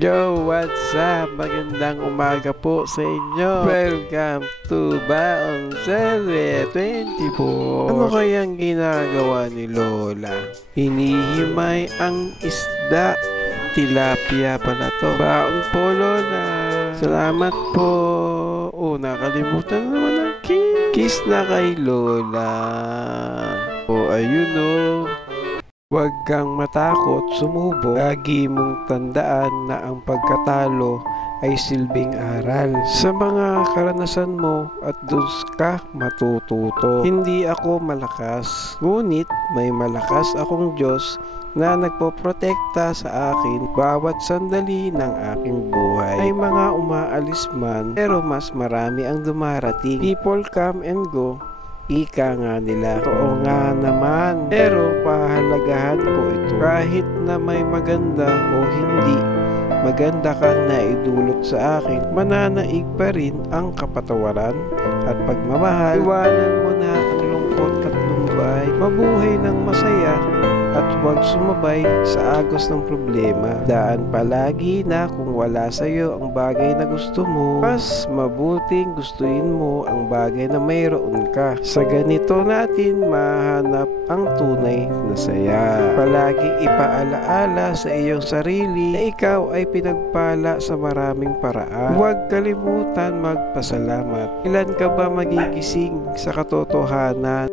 Yo, what's up? Magandang umaga po sa inyo. Welcome to Baon Serye 24. Ano kayang ginagawa ni Lola? Hinihimay ang isda. Tilapia pala to. Baon po, Lola. Salamat po. Oh, nakalimutan na naman ang kiss. Kiss na kay Lola. Oh, ayun oh. Huwag kang matakot sumubok. Lagi mong tandaan na ang pagkatalo ay silbing aral. Sa mga karanasan mo at doon ka matututo. Hindi ako malakas, ngunit may malakas akong Diyos na nagpoprotekta sa akin bawat sandali ng aking buhay. Ay mga umaalis man, pero mas marami ang dumarating. People come and go. Ika nga nila. Oo nga naman. Pero pahalagahan ko ito. Kahit na may maganda o hindi maganda kang naidulot sa akin, mananaig pa rin ang kapatawaran at pagmamahal. Iwanan mo na ang lungkot at lumbay. Mabuhay ng masaya at huwag sumabay sa agos ng problema. Daan palagi na kung wala sa'yo ang bagay na gusto mo, mas mabuting gustuin mo ang bagay na mayroon ka. Sa ganito natin mahanap ang tunay na saya. Palaging ipaalaala sa iyong sarili na ikaw ay pinagpala sa maraming paraan. Huwag kalimutan magpasalamat. Ilan ka ba magigising sa katotohanan